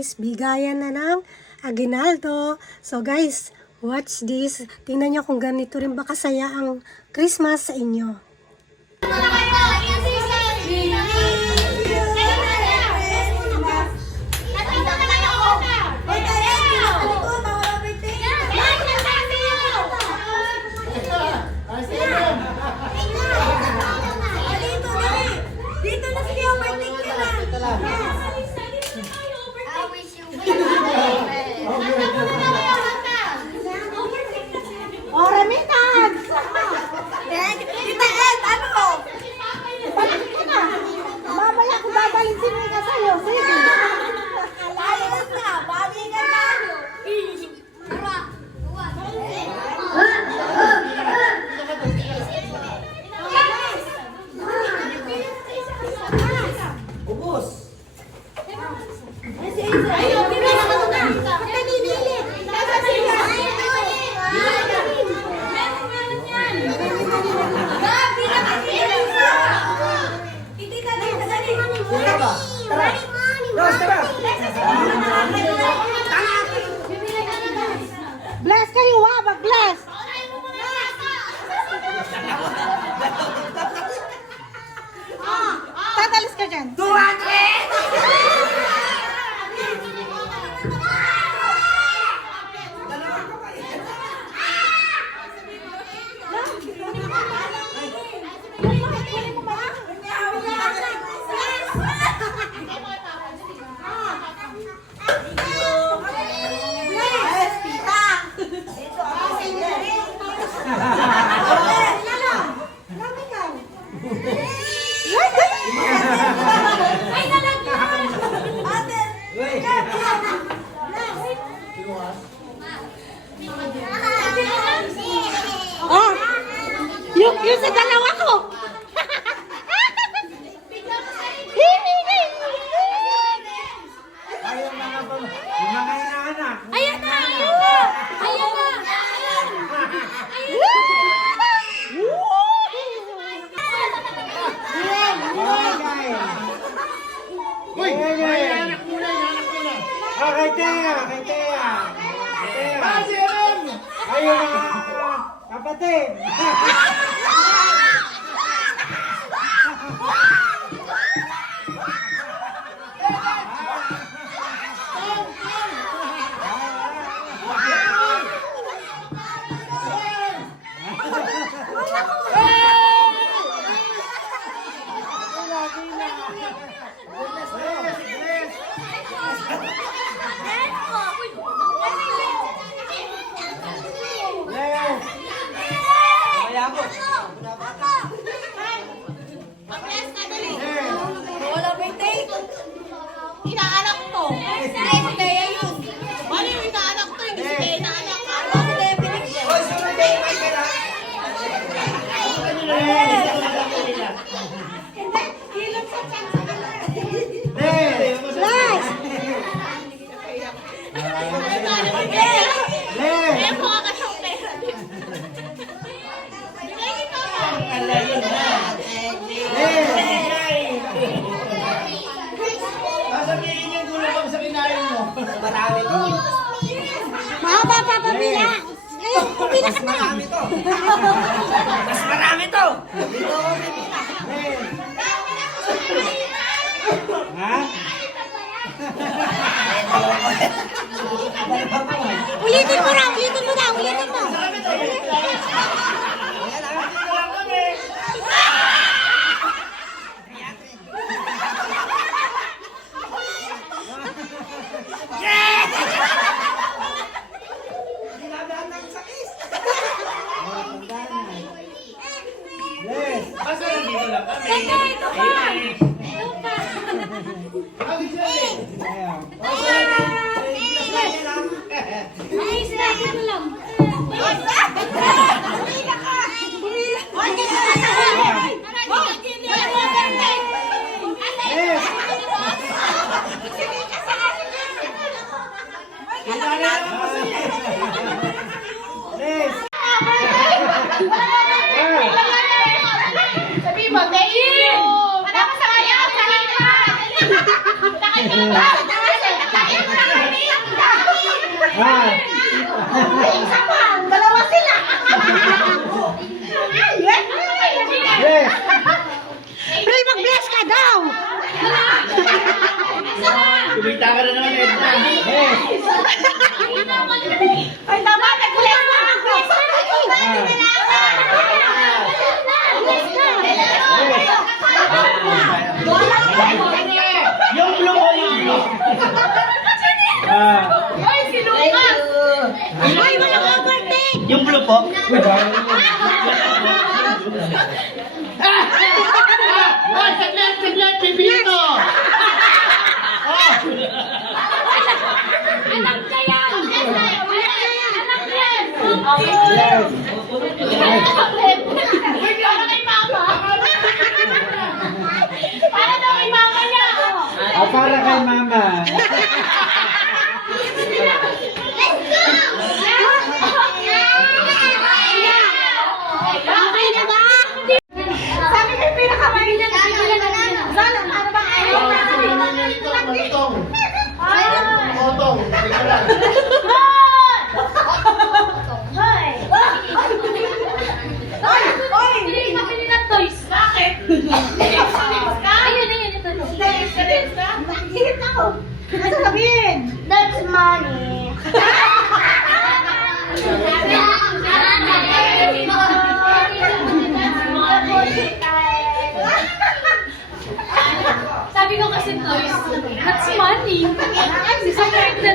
guys, bigayan na ng aguinaldo. So guys, watch this. Tingnan nyo kung ganito rin ba kasaya ang Christmas sa inyo. Bless kayo ha, mag-bless! Tatalis ka dyan. 200! Oh, yung sa dalawa ko. Ayan na, ayan na. Ayan na. Uy! Anak muna! Kay Tea! Ayun na! Kapatid! Inaanak ko. Hindi, si Dea yun. Ano yung inaanak ko? Hindi si Dea inaanak. Ano si Dea pinigyan? O, si Dea may kala. Hindi, hilap sa chan sa kala. Bless! Eh, mga kasyong pera. Bigay kita pa. Alayin na. Sasabihin yung gulo bang sa kinain mo? Marami to. Mahaba pa pabila. Ayun, pabila ka na. Mas marami to. Ha? Ulitin mo na. Basta nandito lang kami. Ito pa. Sabi mo, thank you! Anak ko sa kanya, sa kanya! Ah. Isa pa, dalawa sila. Yes. Ray, mag-bless ka daw! Kumita ka na naman, Edna. Yes. Ay, tama, nag-bless na. Yung blue o yung blue? Ah. Ay, si Lucas! Ay, walang overtake! Yung blue po? Ay, saglit, saglit, bibili to! Anak niya yan! Anak yan! Yes. Para kay mama! Para daw kay mama niya! Ah, para kay mama. Okay na ba? Sabi ko yung pinakamali niya. Sana, ano ba kayo? Oy! Oy! Hindi ka pili ng toys. Bakit? Ayun, ayun, ito. Nag-iit ako. Ano sabihin? That's money. Sabi ko kasi toys, that's money. Si Sakit na